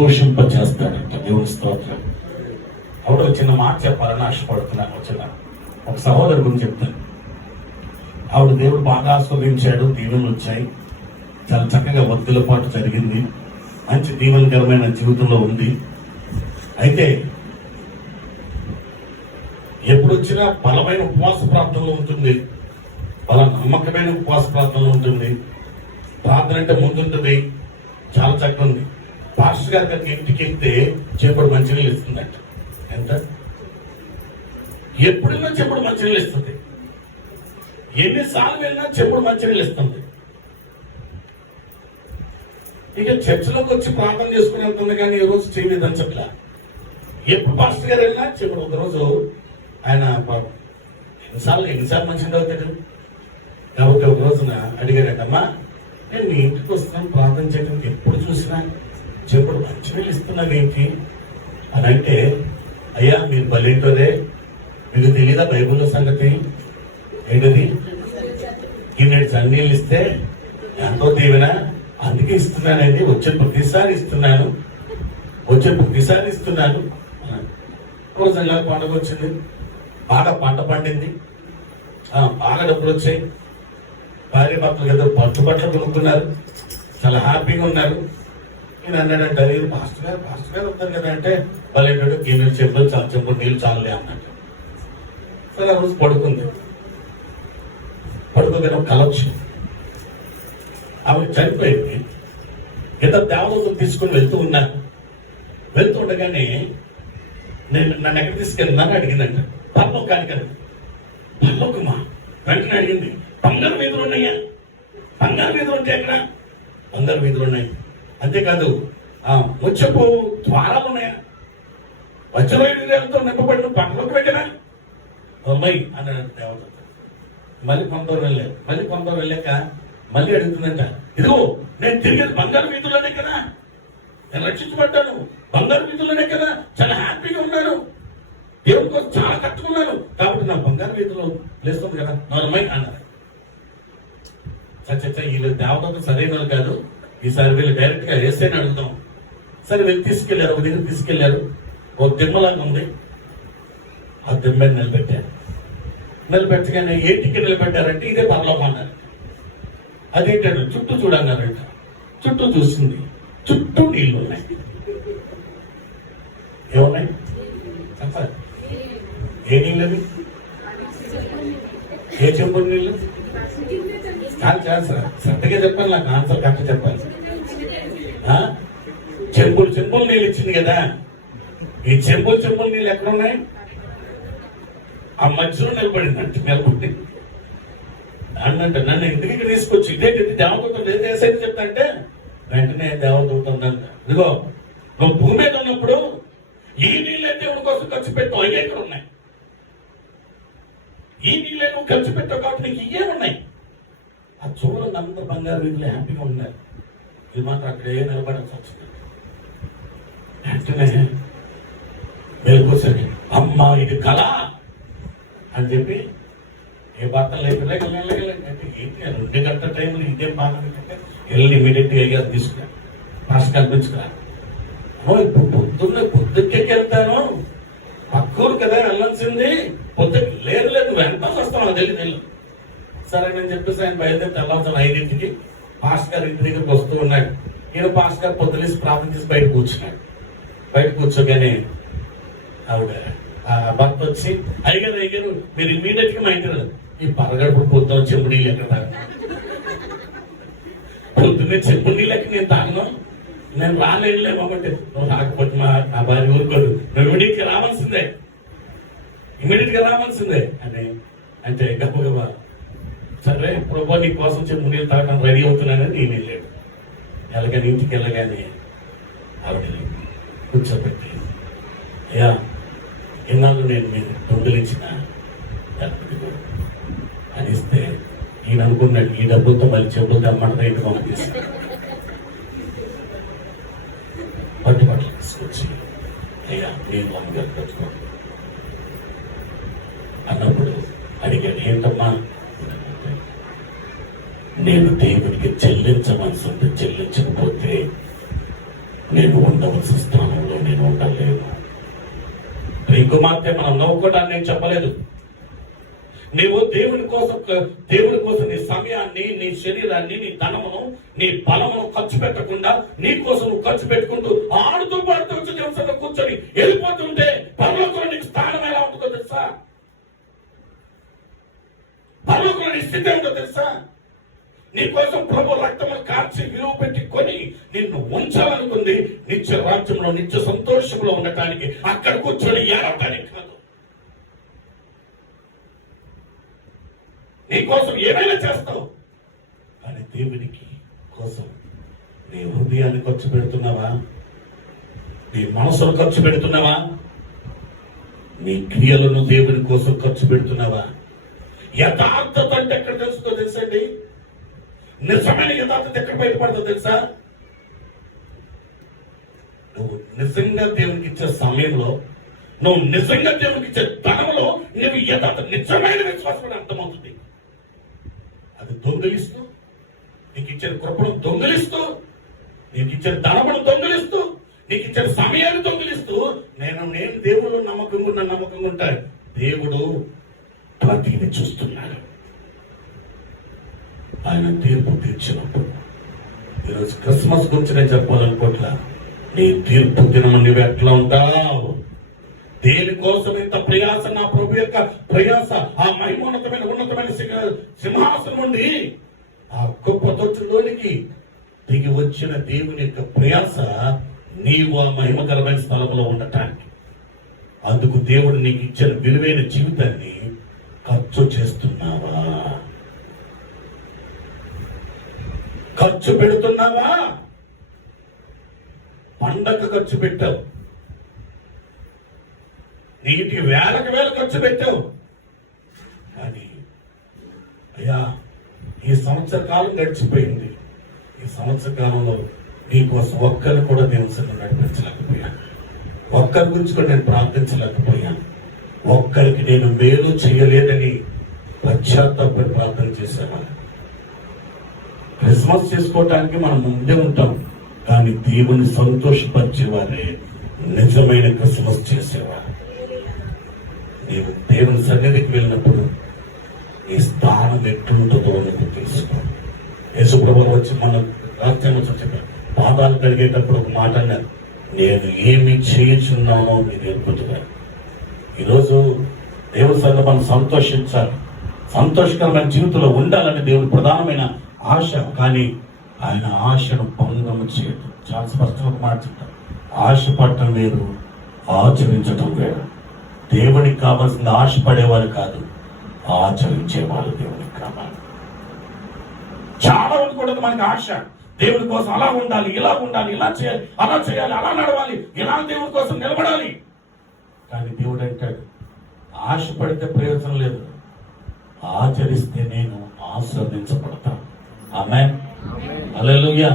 సంతోషింపచేస్తాడంట. దేవుని స్తోత్రం. ఆవిడ చిన్న మాట చెప్పాలని ఆశపడుతున్నాను. ఒక సహోదరు గురించి చెప్తాను. ఆవిడ దేవుడు బాగా ఆస్వాదించాడు, దీవెనలు వచ్చాయి, చాలా చక్కగా వర్తుల పాటు జరిగింది, మంచి దీవెనకరమైన జీవితంలో ఉంది. అయితే ఎప్పుడు వచ్చినా బలమైన ఉపవాస ప్రార్థనలో ఉంటుంది, బల నమ్మకమైన ఉపవాస ప్రార్థనలో ఉంటుంది, ప్రార్థన అంటే ముందుంటుంది, చాలా చక్కగా ఉంది. పాస్టర్ గారి దగ్గర ఇంటికి వెళ్తే చెప్పుడు మంచినీళ్ళు ఇస్తుందంట. ఎంత ఎప్పుడైనా చెప్పుడు మంచినీళ్ళు ఇస్తుంది, ఎన్నిసార్లు వెళ్ళినా చెప్పుడు మంచినీళ్ళు ఇస్తుంది. ఇక చర్చిలోకి వచ్చి ప్రార్థన చేసుకుని వెళ్తుంది, కానీ ఈ రోజు చేయలేదని చెప్పలే. ఎప్పుడు పాస్టర్ గారు వెళ్ళినా చెప్పుడు. ఒకరోజు ఆయన ఎన్నిసార్లు మంచిగా అవుతాడు కాబట్టి ఒక రోజున అడిగారటమ్మా, నేను మీ ఇంటికి వస్తున్నాను ప్రార్థన చేయడానికి, ఎప్పుడు చూసినా చెప్పుడు మంచినీళ్ళు ఇస్తున్నాను ఏంటి అని అంటే, అయ్యా మీరు బలేంటోరే, మీకు తెలీదా బైబిల్లో సంగతి ఏంటది? గిన్నెడు చన్నీళ్ళు ఇస్తే ఎంతో దీవెన, అందుకే ఇస్తున్నానండి, వచ్చే ప్రతిసారి ఇస్తున్నాను. రోజులా పండుగ వచ్చింది, బాగా పంట పండింది, బాగా డబ్బులు వచ్చాయి, భార్య భర్తలు ఏదో పట్టుబట్టలు కొనుక్కున్నారు, చాలా హ్యాపీగా ఉన్నారు. నేను అన్నాడంటే, పాస్టర్ గారు వస్తారు కదా అంటే, వాళ్ళేంటాడు గిన్నెలు చెంబులు నీళ్ళు చాలలే అన్నట్టు. సరే ఆ రోజు పడుకోగానే కల వచ్చింది. ఆవిడ చనిపోయింది. ఇద్దరు దేవతలు తీసుకుని వెళ్తూ ఉండగానే నేను నన్ను ఎక్కడ తీసుకెళ్ళినాను అడిగిందంట. పర్లోకానికి పర్లోకమా వెంటనే అడిగింది, బంగారు వీధులు ఉన్నాయా? బంగారు వీధులు ఉంటే ఎక్కడ? బంగారు వీధులు ఉన్నాయి. అంతేకాదు ముచ్చపు ద్వారాలు ఉన్నాయా? వజ్రవైడూర్యాలతో నింపబడిన పట్టలోకి వెళ్ళినా అమ్మాయి అన్నాడు దేవత. మళ్ళీ కొంత వెళ్ళాక మళ్ళీ అడుగుతుందంట, ఇదిగో నేను తిరిగేది బంగారు వీధుల్లోనే కదా, నేను రక్షించబడ్డాను, బంగారు వీధుల్లోనే కదా, చాలా హ్యాపీగా ఉన్నాను, దేవుడి కోసం చాలా కట్టుకున్నాను, కాబట్టి నా బంగారు వీధిలో లేస్తుంది కదా అమ్మాయి అన్నారు. వీళ్ళు దేవత సరైన కాదు, ఈసారి వీళ్ళు డైరెక్ట్ గా వేసేని అడుగుతాం. సరే వీళ్ళు తీసుకెళ్లారు, ఒక దగ్గర తీసుకెళ్లారు, ఒక దిమ్మలాగా ఉంది, ఆ దిమ్మని నిలబెట్టగానే ఏంటికి నిలబెట్టారంటే ఇదే పరలోకం అన్నారు. అదేంటాడు చుట్టూ చూడన్నారంట. చుట్టూ చూస్తుంది, చుట్టూ నీళ్లు ఉన్నాయి. ఏమున్నాయి చెప్పాలి? ఏ నీళ్ళు అవి? ఏ చెంబు నీళ్ళు? శ్రద్ధగా చెప్పాలి, నాకు ఆన్సర్ కరెక్ట్ చెప్పాలి. చెంబులు నీళ్ళు ఇచ్చింది కదా, ఈ చెంబులు నీళ్ళు ఎక్కడున్నాయి? ఆ మధ్యలో నిలబడి అన్నంట నన్ను ఇంటికి తీసుకొచ్చి ఇదేంటి దేవదూతం ఏదైతే చెప్తా అంటే, వెంటనే దేవదూతం ఉందంట, ఇదిగో నువ్వు భూమి మీద ఉన్నప్పుడు ఈ నీళ్ళే దేవుడి కోసం ఖర్చు పెట్టావు, అయ్యే ఇక్కడ ఉన్నాయి. ఈ నీళ్ళే నువ్వు ఖర్చు పెట్టావు కాబట్టి నీకు ఇవే ఉన్నాయి. ఆ చూడండి అందరూ బంగారు వీధులు హ్యాపీగా ఉన్నారు, ఇది మాత్రం అక్కడే నిలబడాల్సి వచ్చింది. వెంటనే మేలుకోసరి అమ్మా ఇది కళ అని చెప్పి ఏ భర్త లేదు ఏంటి 2 గంటల టైం ఇదేం బాగా వెళ్ళి ఇమీడియట్ గా తీసుకురా, పాస్ కల్పించుకురా. ఇప్పుడు పొద్దుకే వెళ్తాను, పక్కూరు కదా వెళ్ళాల్సింది, పొద్దుకి లేదు నువ్వు ఎంత వస్తావు తెలియదు. సరే నేను చెప్పేసి ఆయన బయలుదేరి తెల్లాల్సిన 5ంటికి పాస్ గారు ఇంటి దగ్గరికి వస్తూ ఉన్నాడు. ఈయన పాస్ గారు పొద్దులేసి ప్రార్థన చేసి బయట కూర్చున్నాడు. బయట కూర్చోగానే ఆవిడ భర్త వచ్చి అయ్యారు మీరు ఇమీడియట్ గా మా ఇంటి ఈ పరగడుపు పొద్దున చెంబు నీళ్ళు ఎక్కడ పొద్దున్నే చెంబు నీళ్ళకి నేను తాగను, నేను రాలేమోమంటే నువ్వు రాకపోతే నా భార్య ఊరుకోదు, నువ్వు ఇమీడియట్ గా రావాల్సిందే అని అంటే గబగబా సరే ప్రభా నీ కోసం చెంబు నీళ్ళు తాగడం రెడీ అవుతున్నానని నేను వెళ్ళాడు. ఎలాగని ఇంటికి వెళ్ళగానే ఆవిడ కూర్చోబెట్టి, అయ్యా ఎన్నాళ్ళు నేను మీరు దొంగిలించిన అని ఇస్తే ఈయన అనుకున్నాడు ఈ డబ్బులతో మళ్ళీ చెప్పులతో అమ్మంటే ఇంటి పంపిస్తాను. పట్టుబట్టలు తీసుకొచ్చి అయ్యా నేను అమ్మగారు పెట్టుకో అన్నప్పుడు అడిగాడు, ఏంటమ్మా? నేను దేవునికి చెల్లించమనుకుంటే చెల్లించకపోతే నేను ఉండవలసిన స్థానంలో నేను ఉండలేను. ఈ కుమార్తె మనం నవ్వుకోవడానికి నేను చెప్పలేదు. నీవు దేవుడి కోసం నీ సమయాన్ని, నీ శరీరాన్ని, నీ ధనమును, నీ బలమును ఖర్చు పెట్టకుండా నీ కోసం నువ్వు ఖర్చు పెట్టుకుంటూ ఆడుతూ పాడుతూ వచ్చి దేవస్థానంలో కూర్చొని వెళ్ళిపోతుంటే పరలోకంలో నీకు స్థానం ఎలా ఉంటుందో తెలుసా? పరలోకంలో నీ స్థితి ఏమిటో తెలుసా? నీ కోసం ప్రభు రక్తమును కార్చి విలువ పెట్టి కొని నిన్ను ఉంచాలనుకుంది నిత్య రాజ్యంలో, నిత్య సంతోషంలో ఉండటానికి, అక్కడ కూర్చొని ఏడవటానికి కాదు. నీ కోసం ఏమైనా చేస్తావు, కానీ దేవునికి కోసం నీ హృదయాన్ని ఖర్చు పెడుతున్నావా? నీ మనసును ఖర్చు పెడుతున్నావా? నీ క్రియలను దేవుని కోసం ఖర్చు పెడుతున్నావా? యథార్థత అంటే ఎక్కడ తెలుస్తుందో తెలుసండి? నిజమైన యథార్థత ఎక్కడ బయటపడుతుందో తెలుసా? నువ్వు నిజంగా దేవునికి ఇచ్చే సమయంలో, నువ్వు నిజంగా దేవునికి ఇచ్చే ధనంలో నువ్వు యథార్థ నిజమైన విశ్వాసం అర్థమవుతుంది. అది దొంగిలిస్తూ, నీకు ఇచ్చిన కృపను దొంగిలిస్తూ, నీకు ఇచ్చిన ధనమును దొంగిలిస్తూ, నీకు ఇచ్చిన సమయాన్ని దొంగిలిస్తూ, నేను దేవుడు నమ్మకంగా ఉంటాను. దేవుడు ప్రతిని చూస్తున్నాడు. ఆయన తీర్పు తీర్చినప్పుడు, ఈరోజు క్రిస్మస్ గురించి నేను చెప్పాలనుకోవట్లా. నీ తీర్పు దినము నువ్వు ఎట్లా ఉంటావు? దేనికోసం ఇంత ప్రయాస? నా ప్రభు యొక్క ప్రయాస, ఆ ఉన్నతమైన సింహాసనం నుండి ఆ గొప్ప తొట్టులోనికి దిగి వచ్చిన దేవుని యొక్క ప్రయాస నీవు ఆ మహిమకరమైన స్థలంలో ఉండటానికి. అందుకు దేవుడు నీకు ఇచ్చిన విలువైన జీవితాన్ని ఖర్చు చేస్తున్నావా? ఖర్చు పెడుతున్నావా? పండగ ఖర్చు పెట్టావు, నీటికి వేలకు వేలు ఖర్చు పెట్టావు, కానీ అయ్యా ఈ సంవత్సర కాలం గడిచిపోయింది. ఈ సంవత్సర కాలంలో నీకోసం ఒక్కరిని కూడా దేవుని సన్నిధిలో నడిపించలేకపోయాను. ఒక్కరి గురించి కూడా నేను ప్రార్థించలేకపోయాను. ఒక్కరికి నేను మేలు చేయలేదని పశ్చాత్తాపడి ప్రార్థన చేసేవాడు. క్రిస్మస్ చేసుకోవటానికి మనం ముందే ఉంటాం, కానీ దేవుని సంతోషపరిచేవారే నిజమైన క్రిస్మస్ చేసేవారు. నీవు దేవుని సన్నిధికి వెళ్ళినప్పుడు ఈ స్థానం ఎట్లుంటుందో నీకు తెలుసుకో. యేసుప్రభు వచ్చి మన రాజ్యాన్ని చెప్పారు, పాదాలు కడిగేటప్పుడు ఒక మాట అన్నారు, నేను ఏమి చేయుచున్నానో మీరు ఎరుగుతున్నారు. ఈరోజు దేవుని సన్నిధిలో మనం సంతోషించాలి, సంతోషకరమైన జీవితంలో ఉండాలని దేవుని ప్రధానమైన ఆశ. కానీ ఆయన ఆశను భంగము చేయదు. చాలా స్పష్టంగా మాట చెప్తారు, ఆశ పడటం వేరు, ఆచరించడం వేరు. దేవునికి కావాల్సింది ఆశపడేవారు కాదు, ఆచరించేవారు దేవునికి కావాలి. చాలా మంది కూడా మనకి ఆశ, దేవుని కోసం అలా ఉండాలి, ఇలా ఉండాలి, ఇలా చేయాలి, అలా చేయాలి, అలా నడవాలి, ఇలా దేవుని కోసం నిలబడాలి. కానీ దేవుడు అంటాడు, ఆశపడితే ప్రయోజనం లేదు, ఆచరిస్తే నేను ఆశీర్వదించబడతాను. ఆమేన్, హల్లెలూయా.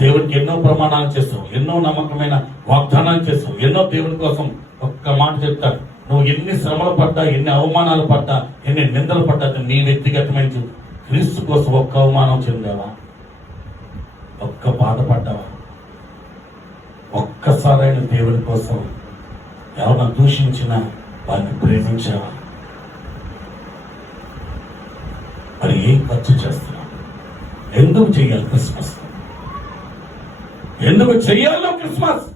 దేవుడికి ఎన్నో ప్రమాణాలు చేస్తావు, ఎన్నో నమ్మకమైన వాగ్దానాలు చేస్తావు, ఎన్నో దేవుని కోసం. ఒక్క మాట చెప్తాడు, నువ్వు ఎన్ని శ్రమలు పడ్డా, ఎన్ని అవమానాలు పడ్డా, ఎన్ని నిందలు పడ్డా, నీ వ్యక్తిగతమైన క్రీస్తు కోసం ఒక్క అవమానం చెందావా? ఒక్క బాధ పడ్డావా? ఒక్కసారైన దేవుని కోసం ఎవరైనా దూషించినా వారిని ప్రేమించావా? మరి ఏం ఖర్చు చేస్తున్నావు? ఎందుకు చెయ్యాలి క్రిస్మస్? ఎందుకు చెయ్యాలో క్రిస్మస్?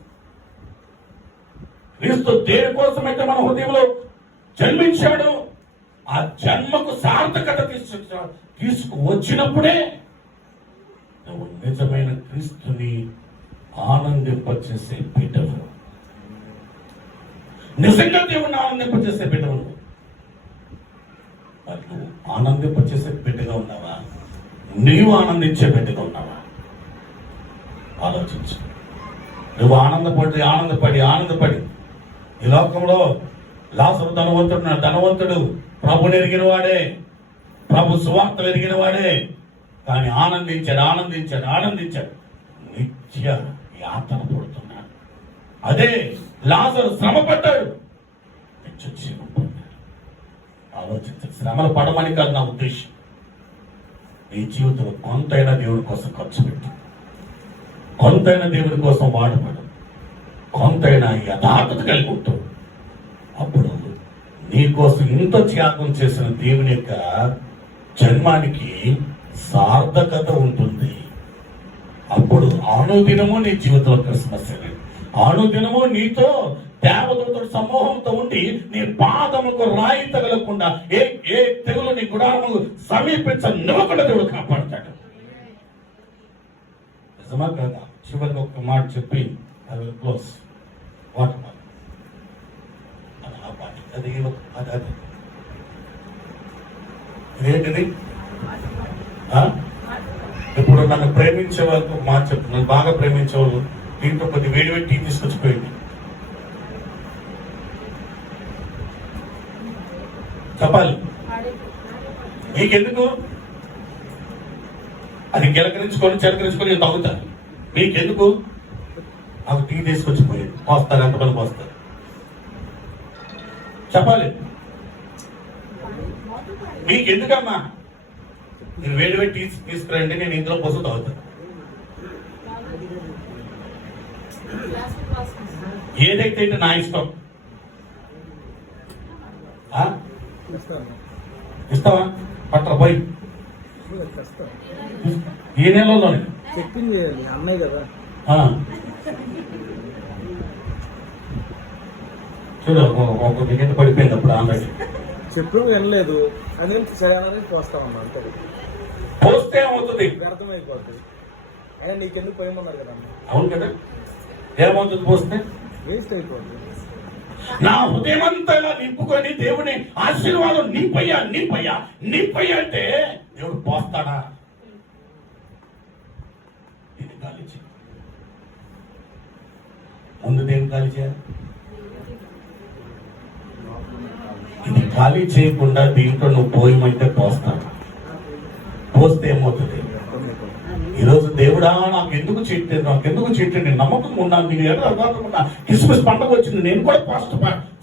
క్రీస్తు దేని కోసమైతే మన హృదయంలో జన్మించాడు, ఆ జన్మకు సార్థకత తీసుకువచ్చినప్పుడే నువ్వు నిజమైన క్రీస్తుని ఆనందింపచేసే బిడ్డవు. నిజంగా దేవుణ్ణి ఆనందింపచేసే బిడ్డవు. మరి నువ్వు ఆనందింపచేసే బిడ్డగా ఉన్నావా? నీవు ఆనందించే బిడ్డగా ఉన్నావా? ఆలోచించు. నువ్వు ఆనందపడి ఈ లోకంలో లాజరు ధనవంతుడు ప్రభుని ఎరిగిన వాడే, ప్రభు సువార్తలు ఎరిగిన వాడే, కానీ ఆనందించాడు. నిత్య యాతన పడుతున్నాడు. అదే లాజరు శ్రమ పడ్డాడు, నిత్య జీవం పొందాడు. ఆలోచించు. శ్రమలు పడమని కాదు నా ఉద్దేశం. నీ జీవితంలో కొంతైనా దేవుడి కోసం ఖర్చు పెట్టు. కొంతైనా దేవుని కోసం వాడపడు, కొంతైనా యథార్థత కలిగి ఉంటావు. అప్పుడు నీ కోసం ఇంత త్యాగం చేసిన దేవుని యొక్క జన్మానికి సార్థకత ఉంటుంది. అప్పుడు అనుదినము నీ జీవితంలో క్రిస్మస్ అనుదినము నీతో దేవదూతల సమూహంతో ఉండి నీ పాదముకు రాయి తగలకుండా ఏ తెగులు నీ గుడారము సమీపించనివ్వకుండా దేవుడు కాపాడతాడు. నిజమా కదా? చివరికి ఒక మాట చెప్పి ఐ విల్ క్లోజ్. వాటర్ అది ఏంటిది? ఇప్పుడు నన్ను ప్రేమించే వాళ్ళకు ఒక మాట చెప్తున్నాను. బాగా ప్రేమించే వాళ్ళు దీంట్లో కొద్ది వేడి వేడి టీ తీసుకొచ్చిపోయింది. చెప్పాలి మీకెందుకు? అది గిలకరించుకొని చిలకరించుకొని నేను తాగుతాను. మీకెందుకు? నాకు టీ తీసుకొచ్చిపోయింది. పోస్తారు, ఎంతమంది పోస్తారు? చెప్పాలి మీకెందుకమ్మా? మీరు వేడి వేడి తీసుకురండి, నేను ఇందులో పోసు తాగుతాను. ఏదైతే నా ఇష్టం. ఇస్తావా? పట్ల పోయి ఈ నెలలోనే చెప్పింది అన్నయ్య కదా. చూడు ఒక వికెట్ పడిపోయింది అప్పుడు ఆల్రెడీ. చెప్పు వినలేదు అని పోస్తామన్నా అంతే. పోస్తే ఏమవుతుంది? అర్థమైపోతుంది. అయినా నీకెందుకు పోయమన్నారు కదా. అవును కదా, ఏమవుతుంది పోస్తే? వేస్ట్ అయిపోతుంది. నా హృదయం అంతా ఇలా నింపుకొని దేవుని ఆశీర్వాదం నింపయ్యా నింపయ్యా నింపయ్యా అంటే దేవుడు పోస్తాడా? ఇది ఖాళీ చేయ. ముందు దేవుడు ఖాళీ చేయాలి. ఇది ఖాళీ చేయకుండా దీంట్లో నువ్వు పోయమంటే పోస్తాను. పోస్తే ఏమవుతుంది? ఈరోజు దేవుడా నాకు ఎందుకు చెట్టు నమ్మకం ఉన్నాను. నేను ఎదురుకుండా క్రిస్మస్ పండుగ వచ్చింది, నేను కూడా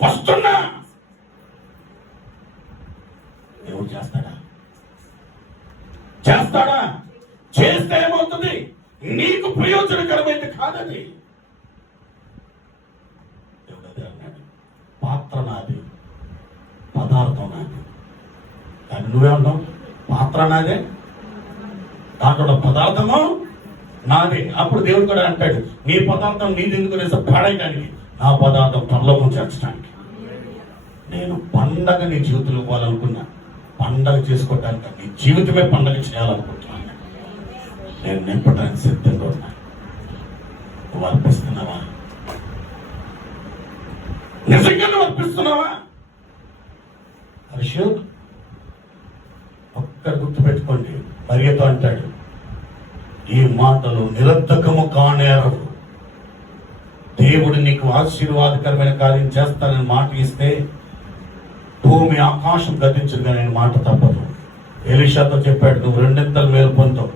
ఫస్ట్ ఉన్నా. దేవుడు చేస్తాడా? చేస్తే ఏమవుతుంది? నీకు ప్రయోజనకరమైంది కాదని దేవుడు అదే అన్నాడు. పాత్ర నాది, పదార్థం నాది. కానీ నువ్వేమన్నావు? పాత్ర నాదే, దాంట్లో పదార్థము నాది. అప్పుడు దేవుడు కూడా అంటాడు, నీ పదార్థం నీది ఎందుకు పాడేయడానికి, నా పదార్థం పరలోకం చేర్చడానికి. నేను పండగ నీ జీవితంలో ఇవ్వాలనుకున్నా. పండగ చేసుకోవడానికి నీ జీవితమే పండగ చేయాలనుకుంటున్నాను. నేను నింపడానికి సిద్ధంగా ఉన్నా. నువ్వు అర్పిస్తున్నావా? నిజంగా నువ్వు అర్పిస్తున్నావా? అశోక్ ఒక్క గుర్తు పెట్టుకోండి. మరియతో అంటాడు, ఈ మాటలు నిరర్ధకము కానేరవు. దేవుడు నీకు ఆశీర్వాదకరమైన కార్యం చేస్తానని మాట ఇస్తే భూమి ఆకాశం గతించదుగా నేను మాట తప్పదు. ఎలీషాతో చెప్పాడు, నువ్వు 2 ఇంతలు మేలు పొందుతావు.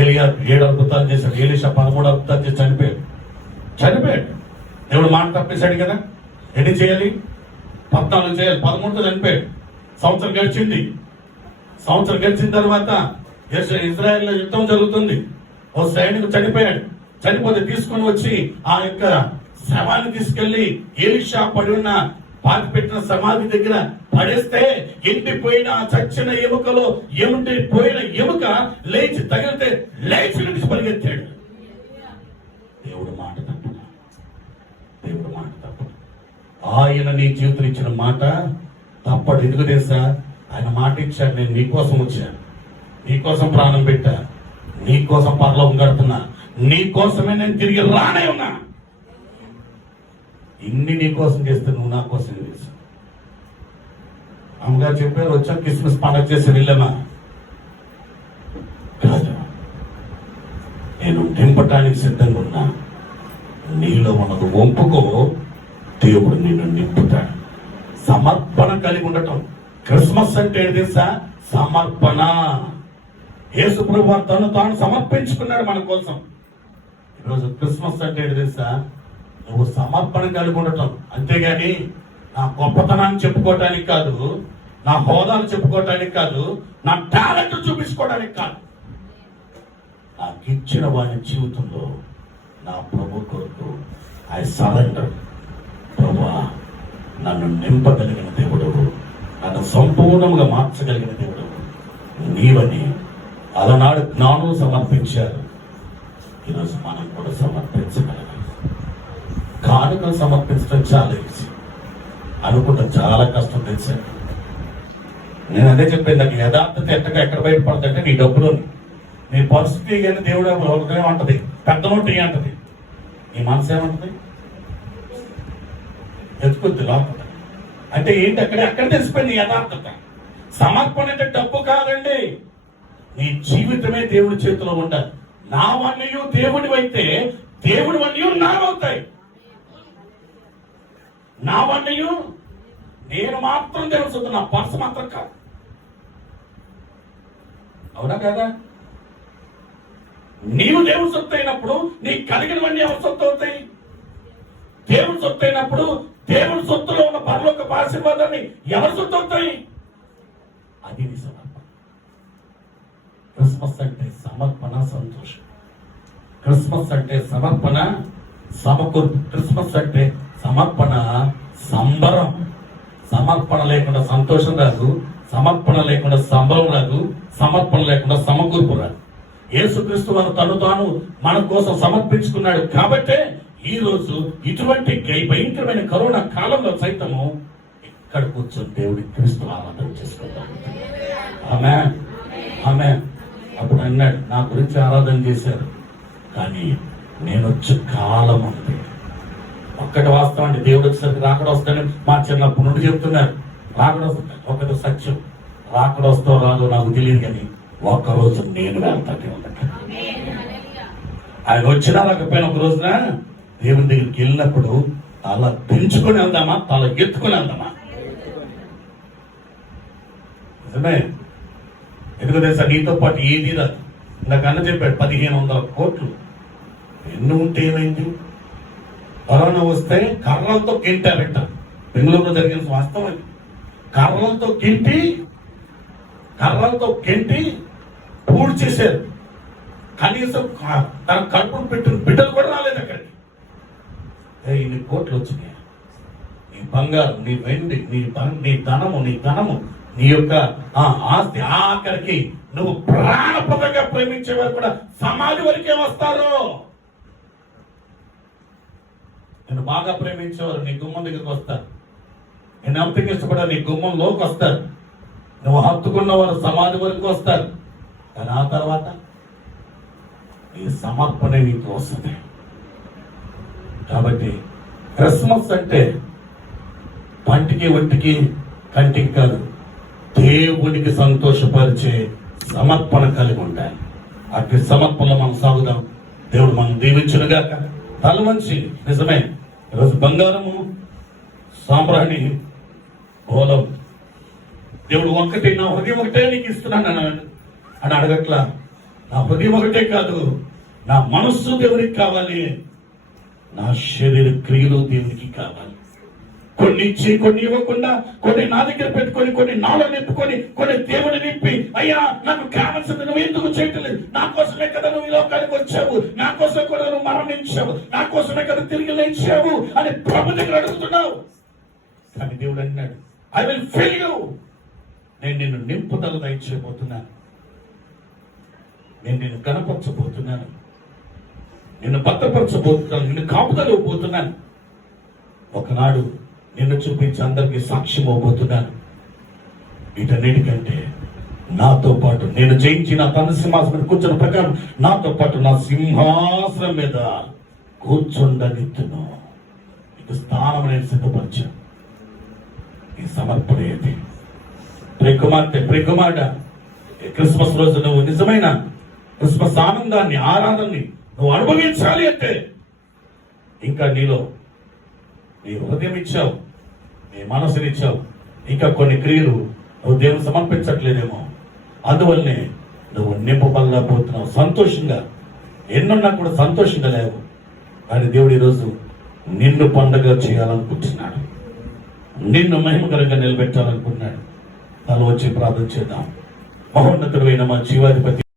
ఏలియా 7 అద్భుతాలు చేశాడు. ఎలీషా 13 అద్భుతాలు చేసి చనిపోయాడు. దేవుడు మాట తప్పేశాడు కదా. ఎన్ని చేయాలి? 14 చేయాలి. 13తో చనిపోయాడు. సంవత్సరం గడిచిన తర్వాత ఇజ్రాయెల్లో యుద్ధం జరుగుతుంది. ఓ సైనికుడు చనిపోయాడు. చనిపోతే తీసుకొని వచ్చి ఆ యొక్క శవాన్ని తీసుకెళ్లి ఎలీషా పడి ఉన్న పాతి పెట్టిన సమాధి దగ్గర పడేస్తే ఎండిపోయిన చచ్చిన ఎముకలో పోయిన ఎముక లేచి తగిలితే లేచి నుంచి పరిగెత్తాడు. దేవుడు మాట తప్పదు. ఆయన నీ జీవితం ఇచ్చిన మాట తప్పడు. ఎందుకు తెలుసా? ఆయన మాట ఇచ్చాడు, నేను నీకోసం వచ్చాను, నీకోసం ప్రాణం పెట్టా, నీకోసం పరలోకం కడుతున్నా, నీకోసమే నేను తిరిగి రానే ఉన్నా. ఇన్ని నీకోసం చేస్తే నువ్వు నా కోసం చేశావు. అమ్మగారు చెప్పారు, వచ్చాం క్రిస్మస్ పండగ చేసి వెళ్ళామా? కాదు, నేను నింపటానికి సిద్ధంగా ఉన్నా. నీలో ఉన్నది వంపుకో, దేవుడు నిన్ను నింపుతాడు. సమర్పణ కలిగి ఉండటం. క్రిస్మస్ అంటే తెలుసా? సమర్పణ. యేసు ప్రభువు తను తాను సమర్పించుకున్నాడు మన కోసం. ఈరోజు క్రిస్మస్ అంటే తెలుసా? నువ్వు సమర్పణ కలిగి ఉండటం. అంతేగాని నా గొప్పతనాన్ని చెప్పుకోవటానికి కాదు, నా హోదాలు చెప్పుకోవటానికి కాదు, నా టాలెంట్ చూపించుకోవడానికి కాదు. నాకు ఇచ్చిన వారి జీవితంలో నా ప్రభు కొరకు ఐ సరెండర్. ప్రభువా, నన్ను నింపగలిగిన దేవుడు, నన్ను సంపూర్ణంగా మార్చగలిగిన దేవుడు నీవని అలనాడు జ్ఞానులు సమర్పించారు. ఈరోజు మనం కూడా సమర్పించగలగాలి. కానుకలు సమర్పించడం చాలా ఈజీ, అనుకుంటా చాలా కష్టం. తెలిసాను నేను అదే చెప్పాను, నాకు యథార్థత ఎక్కడ బయటపడుతుందంటే నీ డబ్బులోని. నీ పరిస్థితి కానీ దేవుడు ఏమంటది, పెద్ద నోటు అంటది, నీ మనసు ఏమంటది, ఎత్తుకొద్ది లోపల. అంటే ఏంటి, అక్కడ తెలిసిపోయింది యథార్థత. సమర్పణ అంటే డబ్బు కాదండి, నీ జీవితమే దేవుడి చేతిలో ఉండాలి. నావన్నయు దేవుడివైతే దేవుడివన్నయు నావవుతాయి. నావన్నయు నేను మాత్రం దేవుడు సొత్తు, నా పర్సు మాత్రం కాదు. అవునా కదా? నీవు దేవుడు సొత్తు అయినప్పుడు నీకు కలిగినవన్నీ ఎవరు సొత్తు అవుతాయి? దేవుడు సొత్తు అయినప్పుడు దేవుడి సొత్తులో ఉన్న పరలోక ఆశీర్వాదాన్ని ఎవరు సొత్తు అవుతాయి? అది నీ సమర్పణ. క్రిస్మస్ అంటే సమర్పణ, సంతోషం. క్రిస్మస్ అంటే సమర్పణ, సమకూర్పు. క్రిస్మస్ అంటే సమర్పణ, సంబరం. సమర్పణ లేకుండా సంతోషం రాదు, సమర్పణ లేకుండా సంబరం రాదు, సమర్పణ లేకుండా సమకూర్పు రాదు. యేసుక్రీస్తు వారు తను తాను మన కోసం సమర్పించుకున్నాడు. కాబట్టే ఈ రోజు ఇటువంటి భయంకరమైన కరోనా కాలంలో సైతము ఇక్కడ కూర్చొని దేవుడి క్రీస్తు ఆరాధన చేసుకుంటాం. ఆమె అప్పుడు అన్నాడు, నా గురించి ఆరాధన చేశారు, కానీ నేను వచ్చే కాలం ఉంది. ఒక్కటి వాస్తవం అండి, దేవుడు వచ్చేసరికి రాకడ వస్తానని మా చిన్నప్పటి నుండి చెప్తున్నారు. రాకడ వస్తా, ఒకటి సత్యం. రాకడ వస్తావు రాదు నాకు తెలియదు, కానీ ఒక్కరోజు నేను వెళ్తానే ఉండట. ఆయన వచ్చినా రాకపోయినా ఒక రోజున దేవుని దగ్గరికి వెళ్ళినప్పుడు తల పెంచుకొని వెళ్దామా, తల ఎత్తుకొని వెళ్దామా? నిజమే. ఎందుకు తెలుసా, నీతో పాటు ఏది రాదు. ఇందాక అన్న చెప్పాడు 1500 కోట్లు. ఎన్ని ఉంటే ఏమైంది? కరోనా వస్తే కర్రలతో గెంటారట. బెంగళూరులో జరిగిన వాస్తవం అది. కర్రలతో గెంటి పూడి చేశారు. కనీసం తన కడుపును పెట్టిన బిడ్డలు కూడా రాలేదు అక్కడికి. ఇన్ని కోట్లు వచ్చినాయి. నీ బంగారం, నీ వెండి, నీ ధనము, నీ యొక్క ఆస్తి, ఆఖరికి నువ్వు ప్రాణప్రదంగా ప్రేమించేవారు కూడా సమాధి వరకే వస్తారు. నేను బాగా ప్రేమించేవారు నీ గుమ్మం దగ్గరికి వస్తారు. నేను ఎంతగా ఇష్టపడా నీ గుమ్మంలోకి వస్తారు. నువ్వు హత్తుకున్న వారు సమాధి వరకు వస్తారు. కానీ ఆ తర్వాత నీ సమర్పణ నీకు వస్తుంది. కాబట్టి క్రిస్మస్ అంటే పంటికి ఒంటికి కంటికి కాదు, దేవుడికి సంతోషపరిచే సమర్పణ కలిగి ఉండాలి. అట్టి సమర్పణలో మనం సాగుదాం. దేవుడు మనం దీవించునుగాక. తల మంచి నిజమే. ఈరోజు బంగారము, సాంబ్రాణి, బోలం, దేవుడు ఒక్కటి, నా హృదయం ఒకటే నీకు ఇస్తున్నాను అని అడగట్లా. నా హృదయం ఒకటే కాదు, నా మనస్సు దేవునికి కావాలి, నా శరీర క్రియలు దేవునికి కావాలి. కొన్ని ఇచ్చి కొన్ని ఇవ్వకుండా, కొన్ని నా దగ్గర పెట్టుకొని, కొన్ని నాలో నింపుకొని, కొన్ని దేవుని నింపి, అయ్యా నాకు కావాల్సింది నువ్వు ఎందుకు చేయట్లేదు, నా కోసమే కదా నువ్వు ఈ లోకానికి వచ్చావు, నా కోసం కూడా నువ్వు మరణించావు, నా కోసమే కదా తిరిగి లేచావు అని ప్రభు దగ్గర అడుగుతున్నావు. కానీ దేవుడు అన్నాడు, ఐ విల్ ఫిల్ యూ. నేను నిన్ను నింపుదల దయచేయబోతున్నాను, నేను నిన్ను కనపరచబోతున్నాను, నిన్ను భద్రపరచబోతున్నాను, నిన్ను కాపుదల ఇవ్వబోతున్నాను. ఒకనాడు నిన్ను చూపించి అందరికీ సాక్ష్యం అవ్వబోతున్నాను. వీటన్నిటికంటే నాతో పాటు నేను జయించి నా తన సింహాసనం కూర్చున్న ప్రకారం నాతో పాటు నా సింహాసనం మీద కూర్చుండనిత్తును. నీకు స్థానం నేను సిద్ధపరిచాను. ఈ సమర్పణ ఏది? ప్రియకుమార్తె, క్రిస్మస్ రోజు నువ్వు నిజమైన క్రిస్మస్ ఆనందాన్ని, ఆరాధనని నువ్వు అనుభవించాలి అంటే ఇంకా నీలో నీ హృదయం ఇచ్చావు, నీ మనసునిచ్చావు, ఇంకా కొన్ని క్రియలు నువ్వు దేవుని సమర్పించట్లేదేమో. అందువల్లనే నువ్వు నింపబడలేకపోతున్నావు. సంతోషంగా ఎన్నున్నా కూడా సంతోషంగా లేవు. కానీ దేవుడు ఈరోజు నిన్ను పండగ చేయాలనుకుంటున్నాడు, నిన్ను మహిమకరంగా నిలబెట్టాలనుకుంటున్నాడు. తను వచ్చి ప్రార్థన చేద్దాం. మహోన్నతుడైన మా జీవాధిపతి